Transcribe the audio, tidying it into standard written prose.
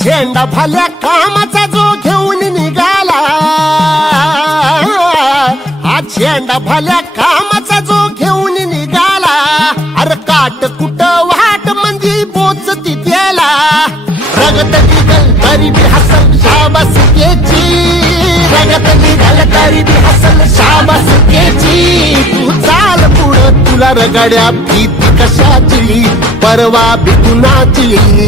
झेंडा भल्या कामाचा जो घेऊन निघाला, हा झेंडा भल्या कामाचा जो घेऊन निघाला, अरे काट कुट वाट मंदी पोचती त्याला, रगत निघल तरी बी हसल शाबास केची, रगत निघल तरी बी हसल शाबास केची, तू चाल पुढं तुला रगड्या भीती कशाची, परवा भी कुणाची।